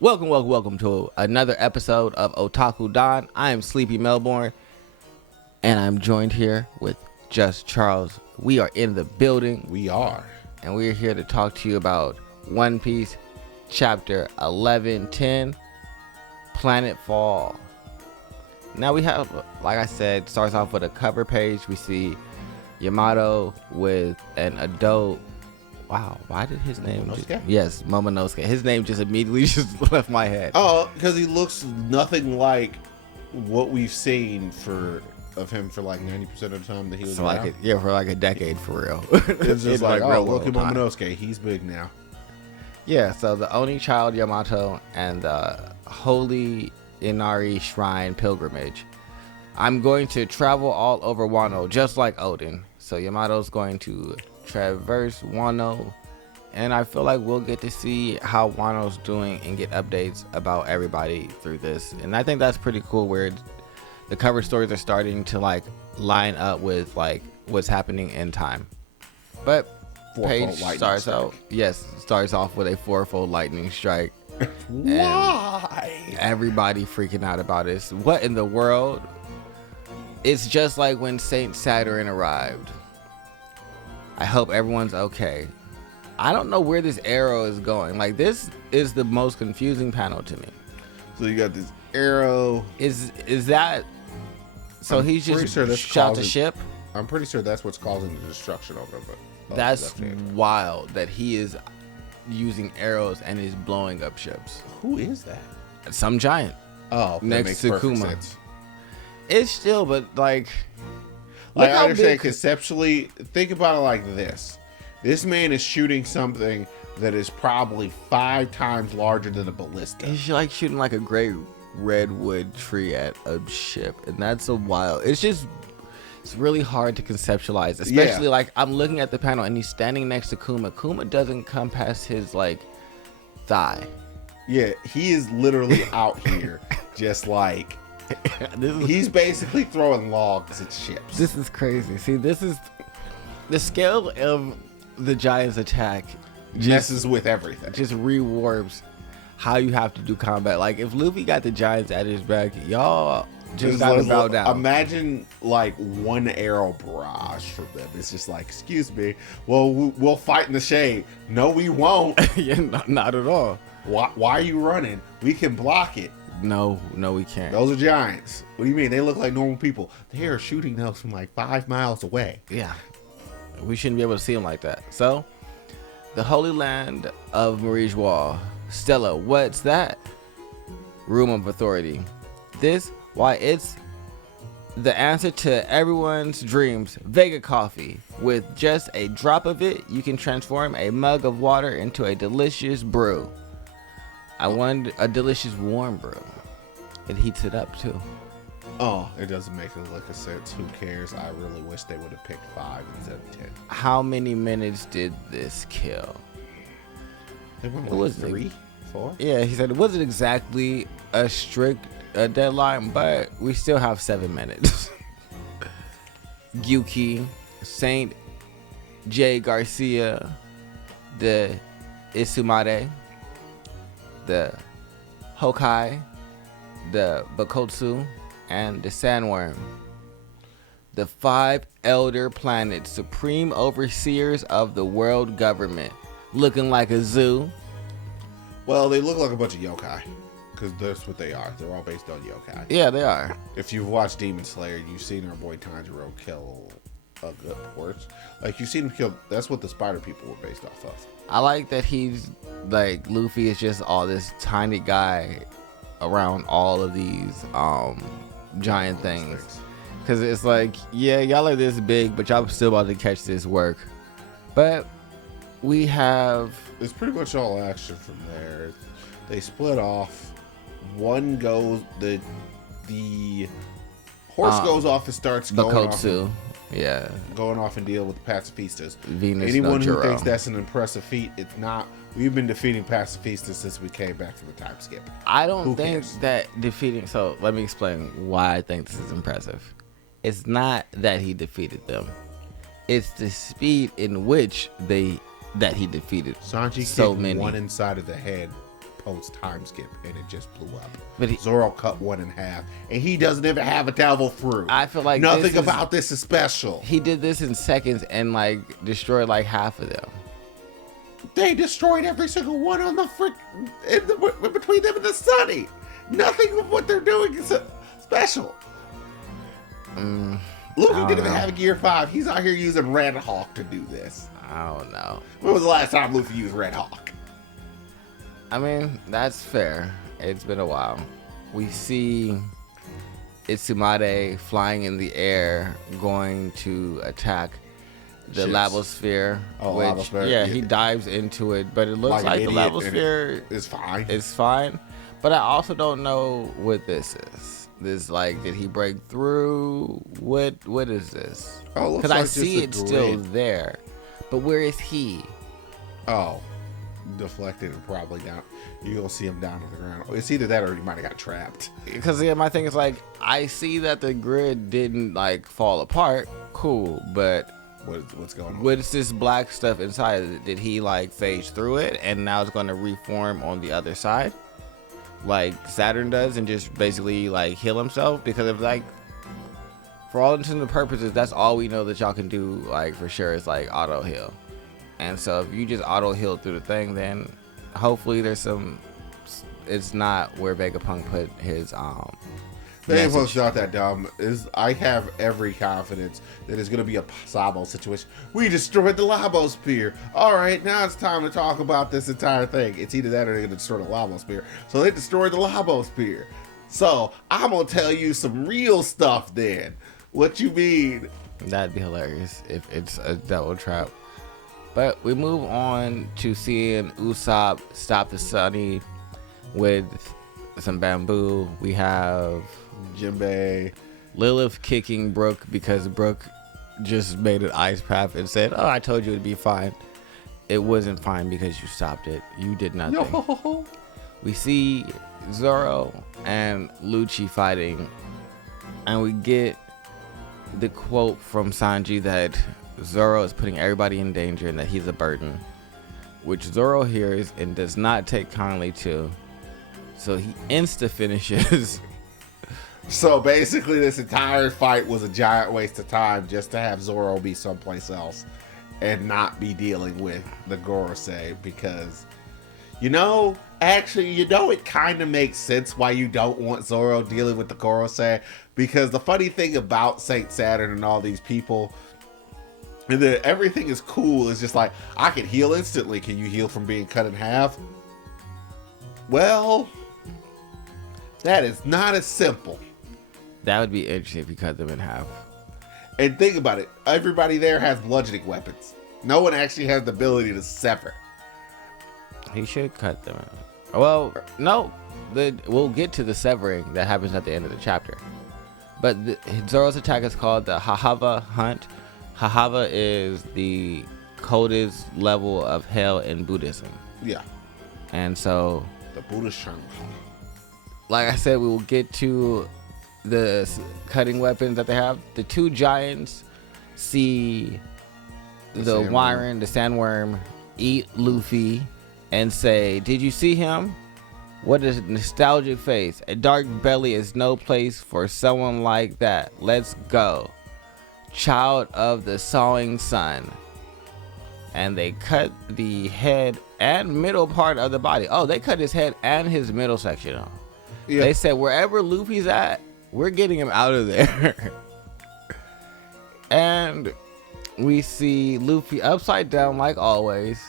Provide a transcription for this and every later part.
Welcome to another episode of Otaku Don. I am Sleepy Melbourne, and I'm joined here with Just Charles. We are in the building. We are. And we're here to talk to you about One Piece, Chapter 1110, Planet Fall. Now we have, like I said, starts off with a cover page. We see Yamato with an adult. Wow, why did his name Momonosuke. His name just immediately just left my head. Oh, because he looks nothing like what we've seen of him for like 90% of the time that he was around. For like a decade, for real. It's just like, oh, look at time. Momonosuke. He's big now. Yeah, so the only child Yamato and the Holy Inari Shrine pilgrimage. I'm going to travel all over Wano, just like Odin. So Yamato's going to traverse Wano, and I feel like we'll get to see how Wano's doing and get updates about everybody through this. And I think that's pretty cool, where the cover stories are starting to like line up with like what's happening in time. But page starts off with a fourfold lightning strike. Why? Everybody freaking out about this. What in the world? It's just like when Saint Saturn arrived. I hope everyone's okay. I don't know where this arrow is going. Like, this is the most confusing panel to me. So you got this arrow. Is that? So he's just shot the ship? I'm pretty sure that's what's causing the destruction of it. That's wild that he is using arrows and is blowing up ships. Who is that? Some giant. Oh, next to Kuma. Sense. It's still, but like I understand conceptually. Think about it like this: this man is shooting something that is probably 5 times larger than a ballista. He's like shooting like a great redwood tree at a ship, and that's so wild. It's really hard to conceptualize, especially like I'm looking at the panel and he's standing next to Kuma. Kuma doesn't come past his like thigh. Yeah, he is literally out here, just like. He's basically throwing logs at ships. This is crazy. See, this is the scale of the Giants' attack. Messes with everything. Just rewarps how you have to do combat. Like, if Luffy got the Giants at his back, y'all just gotta bow down. Imagine like one arrow barrage from them. It's just like, excuse me. Well, we'll fight in the shade. No, we won't. Yeah, not at all. Why are you running? We can block it. No, we can't. Those are giants. What do you mean? They look like normal people. They are shooting those from like 5 miles away. Yeah. We shouldn't be able to see them like that. So, the Holy Land of Marie's Wall. Stella, what's that? Room of Authority. It's the answer to everyone's dreams. Vega coffee. With just a drop of it, you can transform a mug of water into a delicious brew. I want a delicious warm brew. It heats it up too. Oh, it doesn't make a lick of sense. Who cares? I really wish they would have picked 5 instead of 10. How many minutes did this kill? It was 3, 4. Yeah, he said it wasn't exactly a strict deadline, but we still have 7 minutes. Gyuki, Saint J. Garcia, the Isumare, the Hokai, the Bakotsu, and the Sandworm. The 5 elder planets, supreme overseers of the world government, looking like a zoo. Well, they look like a bunch of yokai, because that's what they are. They're all based on yokai. Yeah, they are. If you've watched Demon Slayer, you've seen our boy Tanjiro kill a good horse. Like, you've seen him kill. That's what the spider people were based off of. I like that he's like, Luffy is just all this tiny guy around all of these giant things. Because it's like, yeah, y'all are this big, but y'all still about to catch this work. But we have... It's pretty much all action from there. They split off. One goes... The horse goes off and starts going Bakotsu. off. Yeah. Going off and deal with the pacifistas. Venus Anyone no who Jiro. thinks that's an impressive feat, it's not. We've been defeating pacifistas since we came back from the time skip. I don't think that defeating... So let me explain why I think this is impressive. It's not that he defeated them. It's the speed in which that he defeated Sanji so kicked many. one inside of the head post time skip, and it just blew up. But Zoro cut one in half, and he doesn't even have a devil fruit. I feel like nothing about this is special. He did this in seconds and like destroyed like half of them. They destroyed every single one on the between them and the Sunny. Nothing of what they're doing is special. Luffy didn't even have a Gear 5. He's out here using Red Hawk to do this. I don't know. When was the last time Luffy used Red Hawk? I mean, that's fair. It's been a while. We see Itsumade flying in the air, going to attack the Lavosphere. Oh, Lavosphere. Yeah, he dives into it, but it looks like the Lavosphere is fine. It's fine. But I also don't know what this is. This, like, did he break through? What is this? Oh, because I see it still there, but where is he? Oh, deflected and probably down. You're gonna see him down on the ground. It's either that or he might have got trapped. Because yeah, my thing is like, I see that the grid didn't like fall apart. Cool, but what's going on? What's this black stuff inside? Did he like phase through it and now it's going to reform on the other side? Like Saturn does, and just basically like heal himself? Because if like, for all intents and purposes, that's all we know that y'all can do, like for sure, is like auto heal. And so if you just auto heal through the thing, then hopefully there's some, it's not where Vegapunk put his Vegapunk's not that dumb. I have every confidence that it's going to be a Sabo situation. We destroyed the Lavosphere. All right, now it's time to talk about this entire thing. It's either that or they're going to destroy the Lavosphere. So they destroyed the Lavosphere. So I'm going to tell you some real stuff then. What you mean? That'd be hilarious if it's a double trap. But we move on to seeing Usopp stop the Sunny with some bamboo. We have Jinbei, Lilith kicking Brook because Brook just made an ice path and said, "Oh, I told you it'd be fine." It wasn't fine because you stopped it. You did nothing. No. We see Zoro and Lucci fighting, and we get the quote from Sanji that Zoro is putting everybody in danger and that he's a burden, which Zoro hears and does not take kindly to. So he insta finishes. So basically this entire fight was a giant waste of time just to have Zoro be someplace else and not be dealing with the Gorosei, because it kind of makes sense why you don't want Zoro dealing with the Gorosei, because the funny thing about Saint Saturn and all these people, and that everything is cool, is just like, I can heal instantly. Can you heal from being cut in half? Well, that is not as simple. That would be interesting if you cut them in half. And think about it. Everybody there has bludgeoning weapons. No one actually has the ability to sever. He should cut them. Well, no. We'll get to the severing that happens at the end of the chapter. But Zoro's attack is called the Hahava Hunt. Hahava is the coldest level of hell in Buddhism. Yeah. And so, the Buddhist Shanghai. Like I said, we will get to the cutting weapons that they have. The two giants see the Wyron, the sandworm, eat Luffy and say, "Did you see him? What a nostalgic face. A dark belly is no place for someone like that. Let's go. Child of the sawing sun." And they cut the head and middle part of the body. Oh, they cut his head and his middle section off. Yeah. They said, wherever Luffy's at, we're getting him out of there. And we see Luffy upside down like always.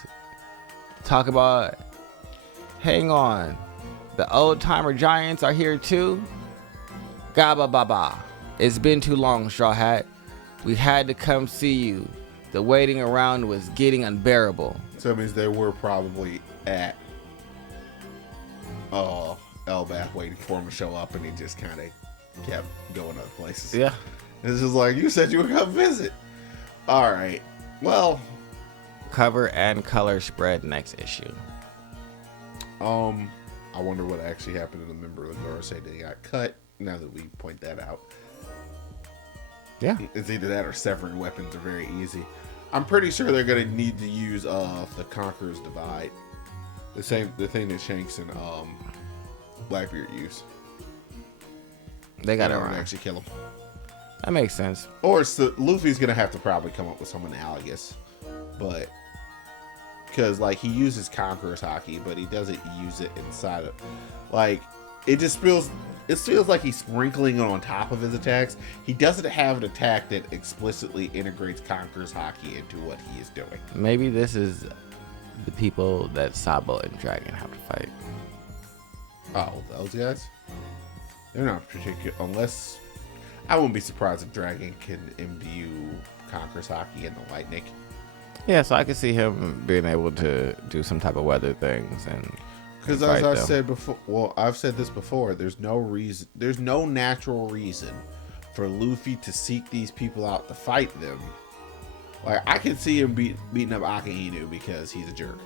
Talk about, hang on, the old timer giants are here too. Gaba baba. It's been too long, Straw Hat. We had to come see you. The waiting around was getting unbearable. So that means they were probably at Elbath waiting for him to show up, and he just kind of kept going other places. Yeah. It's just like, you said you would come visit. All right. Well, cover and color spread next issue. I wonder what actually happened to the member of the Gorosei that got cut. Now that we point that out. Yeah. It's either that or severing weapons are very easy. I'm pretty sure they're going to need to use the Conqueror's Divide The thing that Shanks and Blackbeard use. They got to actually kill him. That makes sense. Or Luffy's gonna have to probably come up with some analogous, but because like he uses Conqueror's Haki, but he doesn't use it inside of, like, it just feels like he's sprinkling it on top of his attacks. He doesn't have an attack that explicitly integrates Conqueror's Haki into what he is doing. Maybe this is the people that Sabo and Dragon have to fight. Oh, those guys? They're not particular, unless I wouldn't be surprised if Dragon can imbue Conqueror's Haki in the Lightning. Yeah, so I could see him being able to do some type of weather things and. Because as I said before, well, I've said this before. There's no natural reason for Luffy to seek these people out to fight them. Like, I can see him beating up Akahinu because he's a jerk,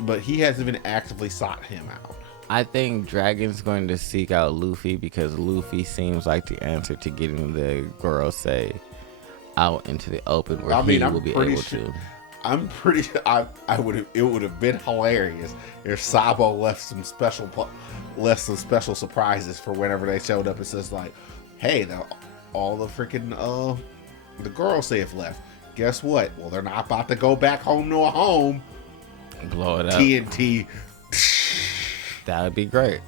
but he hasn't even actively sought him out. I think Dragon's going to seek out Luffy because Luffy seems like the answer to getting the Gorosei out into the open where he will be able to. I'm pretty sure it would have been hilarious if Sabo left some special surprises for whenever they showed up. It says like, hey, all the freaking the Gorosei have left. Guess what? Well, they're not about to go back home to a home. Blow it up. TNT. That would be great.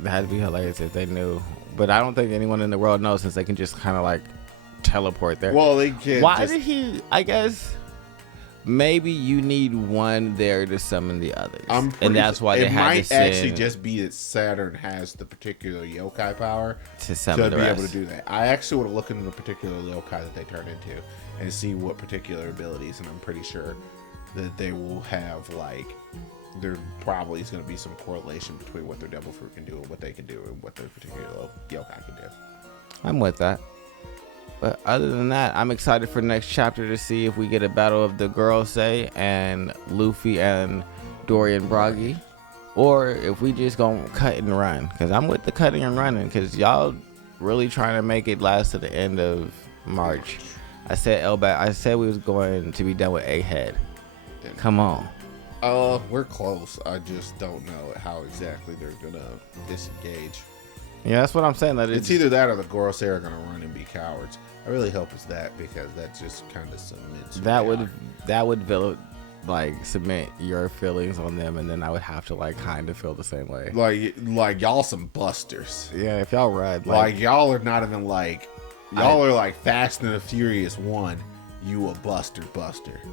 That'd be hilarious if they knew. But I don't think anyone in the world knows since they can just kind of like teleport there. Well, they can. Why did he? I guess maybe you need one there to summon the others, and that's why they had to send. It might actually just be that Saturn has the particular yokai power to summon to the be rest. able to do that. I actually would have looked into the particular yokai that they turn into and see what particular abilities, and I'm pretty sure that they will have like. There probably is going to be some correlation between what their devil fruit can do and what they can do and what their particular yokai can do. I'm with that. But other than that, I'm excited for next chapter to see if we get a battle of the Gorosei and Luffy and Dorian Bragi, or if we just gonna cut and run. Because I'm with the cutting and running. Because y'all really trying to make it last to the end of March. I said we was going to be done with Egghead. Come on. We're close. I just don't know how exactly they're gonna disengage. Yeah, that's what I'm saying. That it's either that or the Gorosei are gonna run and be cowards. I really hope it's that because that just kind of cements. That would like cement your feelings on them, and then I would have to like kind of feel the same way. Like y'all some busters. Yeah, if y'all ride like y'all are not even like y'all are like Fast and the Furious 1. You a buster.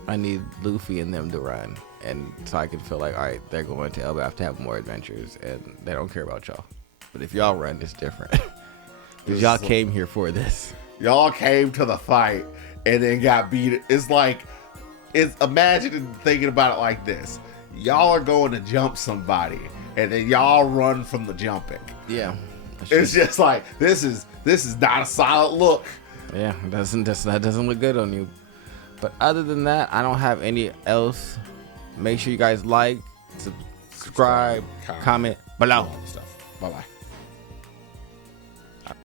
I need Luffy and them to run, and so I can feel like, all right, they're going to Elbaf to have more adventures, and they don't care about y'all. But if y'all run, it's different. Because y'all came here for this. Y'all came to the fight and then got beat. It's imagine thinking about it like this. Y'all are going to jump somebody, and then y'all run from the jumping. Yeah. It's just like, this is not a solid look. Yeah, that doesn't look good on you. But other than that, I don't have any else. Make sure you guys like, subscribe, comment below. Bye-bye.